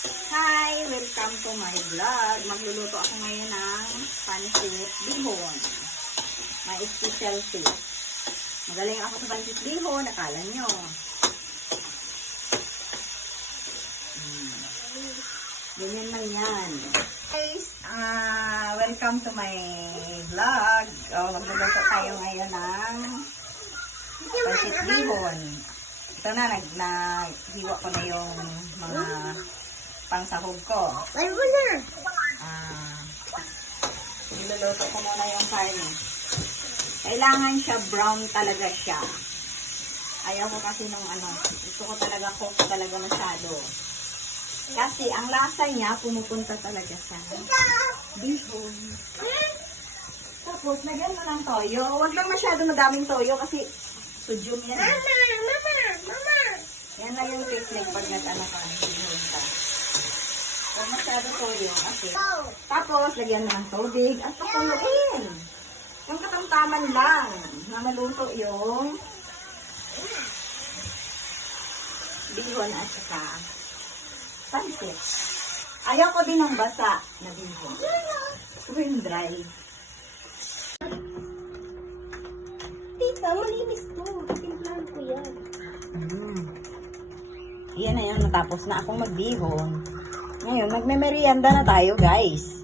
Hi! Welcome to my vlog. Magluluto ako ngayon ng pancit bihon. May special tip. Magaling ako sa pancit bihon, akala nyo. Ganyan lang yan. Guys, welcome to my vlog. Magluluto tayo ngayon ng pancit bihon. Ito na, naghiwa ko na yung mga pangsahog ko. Niluluto ko muna yung karne. Kailangan siya brown talaga siya. Ayaw ko kasi nung gusto ko talaga cook talaga masyado. Kasi ang lasa niya pumupunta talaga sa bihon. Tapos lagyan mo ng toyo. Huwag lang masyado madaming toyo kasi sodium yan. Mama! Yan lang yung technique pag nag-ano ka, bihon ka. Huwag masyado toyo kasi. Tapos, lagyan mo ng tubig at pakuluin. Yung katamtaman lang na maluto yung bihon at saka pancit. Ayaw ko din ng basa na bihon. Gusto ko yung dry. Tita, malinis to. Timplahan ko yan. Yan na yun, natapos na akong magbihon. Ngayon, magme-merienda na tayo, guys.